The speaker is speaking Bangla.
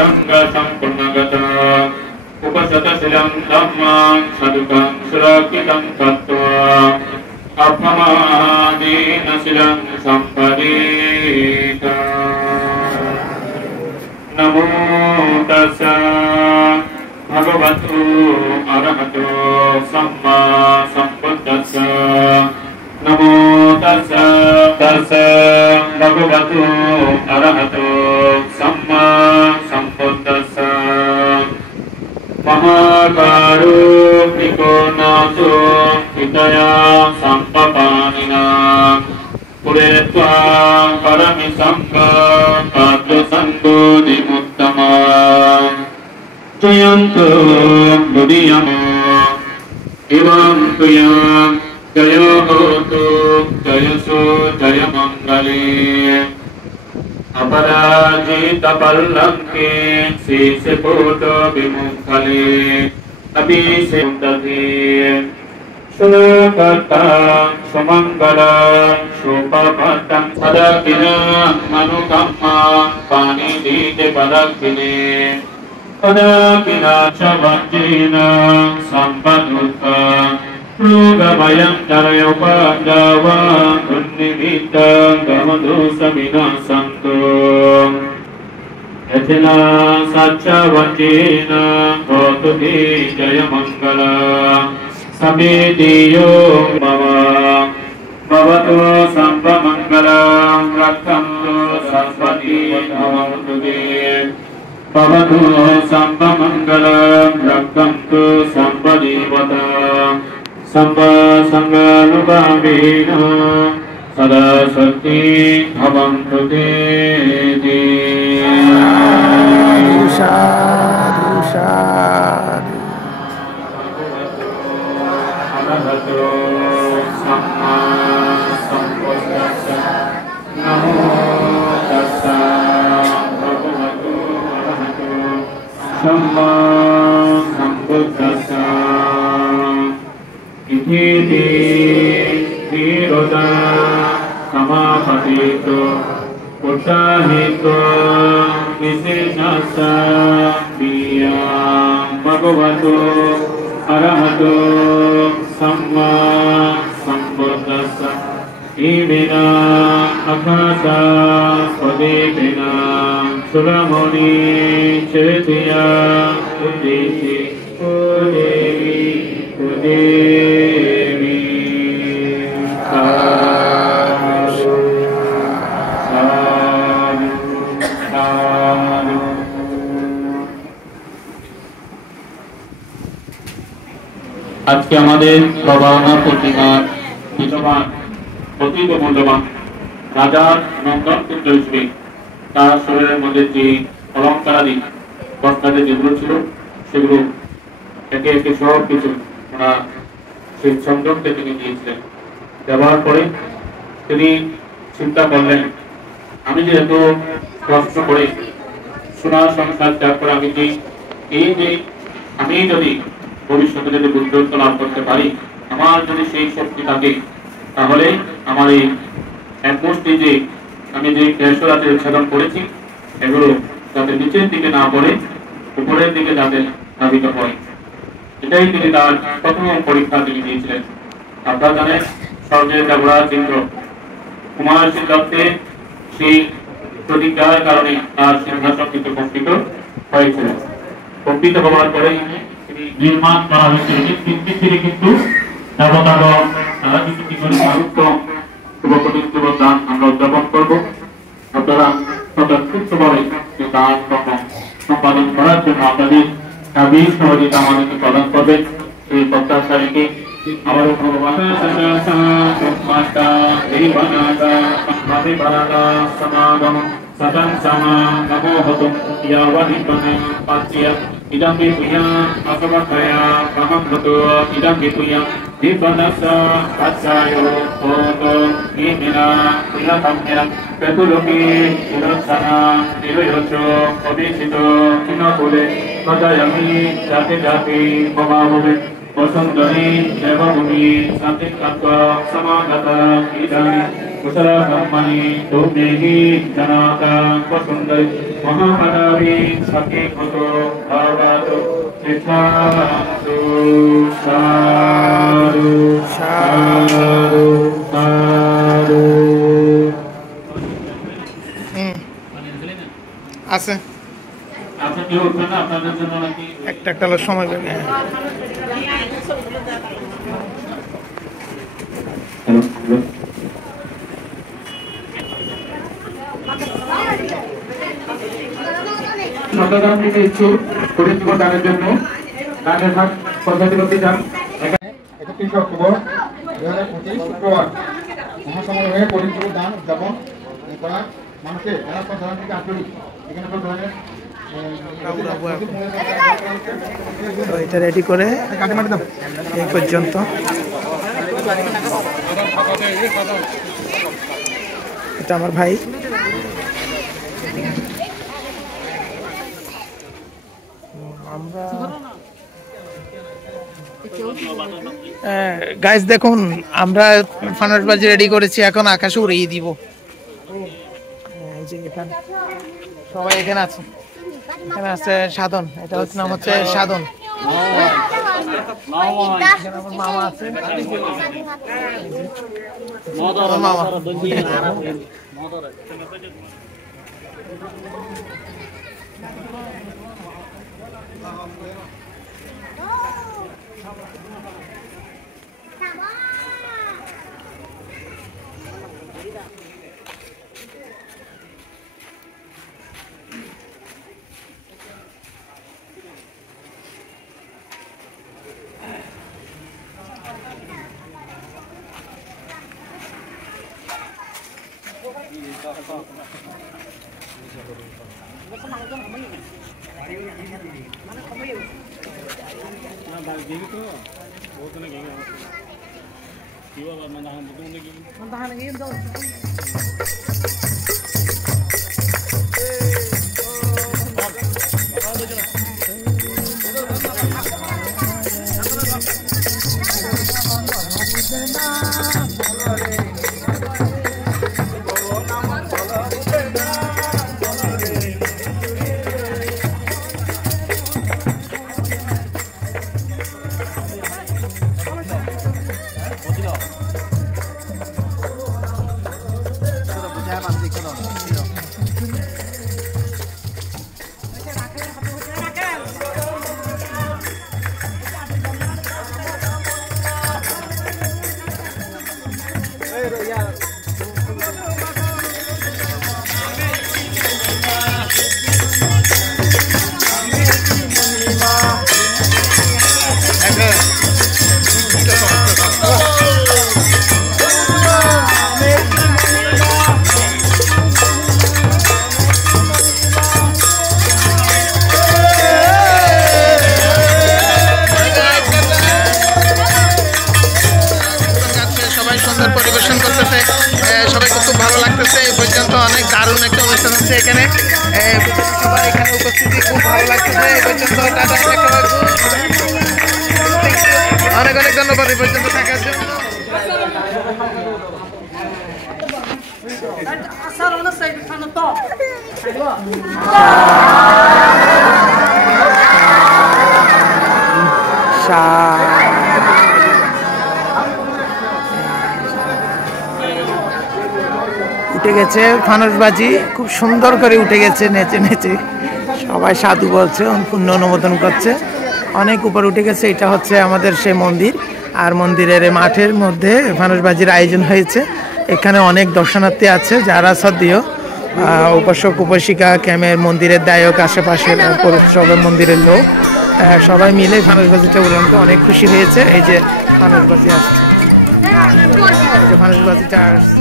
sangha sampurnagata upasata silam dhammang sadukang surakitam tattva appamadina silam sampadita namo tassa bhagavato arahato samma sambuddhassa namo tassa bhagavato arahato samma sambuddhassa Mahakaruhniko naso hidaya sampapanina puretva paramisangha kadya sambodhi muttama jayanto budhiyamo evam tuyam jaya hotu jayaso jaya mangali अपराजिता पल्लंके शीर्षे पुटो विमुखले अभिषेक दधि सुलभता सुमंगला सुपपतं सदाकिना मनुकम्मा पानी दीते पदकिने पदकिना चवज्जेना संपदुका Rugabayam Darayopadawa Unnivita Gamadosa Vinasanto Yatina Sacha Vajena Bhotudi Jayamangala Sabediyo Bhava Bhavato Sampamangala Rakamto Sarvati Bhavatude Bhavato Sampamangala Rakamto Sampadivata Samba Sangha Nubhavena Sadasati Bhavantu Dedi Sadhu Sadhu Arahato Samma Sambuddhassa Namo Tassa Bhagavato Arahato Samma Sambuddhassa Iti Viroda Samapatito Uttahito Visesasa Biya Bhagavato Arahato Samma Sambuddhassa Imena Akasa Padepena Suramoni Chetya Uddhishi Udevi Udevi Sadhu Sadhu Sadhu আজকে আমাদের প্রবাহনা প্রতিমার বিদ্যমান অতীত মূল্যবান রাজার নন্দন পুত্র হিসেবে তার শরীরের মধ্যে যে অলঙ্কারাদি বস্ত্রাদি যেগুলো ছিল সেগুলো একে একে সব কিছু ওনার সেই চন্দ্রকে তিনি দিয়েছিলেন। দেওয়ার পরে তিনি চিন্তা করলেন, আমি যেহেতু কষ্ট করে সোনার সংসার ত্যাগ করে আমি যদি ভবিষ্যতে যদি বুদ্ধিত্ব লাভ করতে পারি, আমার যদি সেই শক্তি থাকে, তাহলে আমার এই একমুষ্টি যে আমি যে কেশরাতে উচ্ছেদন করেছি এগুলো যাতে নিচের দিকে না পড়ে উপরের দিকে যাতে ধাবিত হয়, এটাই তিনি তার প্রথম পরীক্ষা তিনি দিয়েছিলেন। আপনারা জানেন স্বর্গের দেবরাজ ইন্দ্র কুমার সিদ্ধার্থে সেই প্রতিজ্ঞার কারণে তার সিংহাসন কিন্তু কম্পিত হয়েছিল। কম্পিত হওয়ার পরে তিনি নির্মাণ করা হয়েছিল কিন্তু দেবতাগণ তারা কিন্তু কি করে শুভ দান আমরা উদযাপন করবো। আপনারা স্বতঃস্ফূর্তভাবে দান কর্ম সম্পাদন করার জন্য আপনাদের সহযোগিতা আমাদেরকে প্রদান করবেন এই প্রত্যাশাকে আমাদের ভগবান সমাগম सतं समा नमो हतुं यावदिपने पाच्य इदं विपुया असमर्थया महं हतो इदं विपुया विपनसा पाच्चायो होतो इमिना इलकम्या पेतुलोकी इलक्षणा निरयोचो अभिषितो किनकुले कदयमि जाति जाति ममाभुवे वसुन्धरी देवभूमि सन्तिकत्वा समागता इदानीं कुशल ब्रह्मणि तुमेहि जनाता वसुंधरे महापदावि सखी कुतो भवतु चित्तासु साधु साधु साधु আছে আপনি কি উঠবেন না আপনাদের জন্য নাকি একটা সময় পাবে সন্তান থেকে ইচ্ছুক পরিচিত দানের জন্য দানের ভাগ পদ্ধতি করতে চান 31 অক্টোবর 2025 শুক্রবার মহাসমারোহে পরিচিত দান উদযাপন করা মানুষের সাধারণ থেকে আন্তরিক এখানে কোনো ধরনের তো এটা রেডি করে এই পর্যন্ত এটা আমার ভাই আমরা গাইস দেখুন আমরা ফানুসবাজি রেডি করেছি এখন আকাশে উড়িয়ে দিব এই যে এখানে সবাই এখানে আছে এখানে আছে সাধন এটা হচ্ছে নাম হচ্ছে সাধন মামা আছে মামা পরিবেশন করতেছে সবাইকে খুব ভালো লাগতেছে এই পর্যন্ত অনেক দারুণ একটা অনুষ্ঠান হচ্ছে এখানে সবাই এখানে উপস্থিতি খুব ভালো লাগতেছে এই পর্যন্ত অনেক অনেক ধন্যবাদ এই পর্যন্ত থাকার জন্য উঠে গেছে ফানুসবাজি খুব সুন্দর করে উঠে গেছে নেচে নেচে সবাই সাধু বলছে পূর্ণ অনুমোদন করছে অনেক উপর উঠে গেছে এটা হচ্ছে আমাদের সেই মন্দির আর মন্দিরের মাঠের মধ্যে ফানুসবাজির আয়োজন হয়েছে এখানে অনেক দর্শনার্থী আছে যারা সদ্য উপাসক উপাসিকা ক্যামের মন্দিরের দায়ক আশেপাশের সবাই মন্দিরের লোক সবাই মিলে ফানুসবাজিটা উড়ানতে অনেক খুশি হয়েছে এই যে ফানুসবাজি আসছে এই যে ফানুসবাজিটা আসছে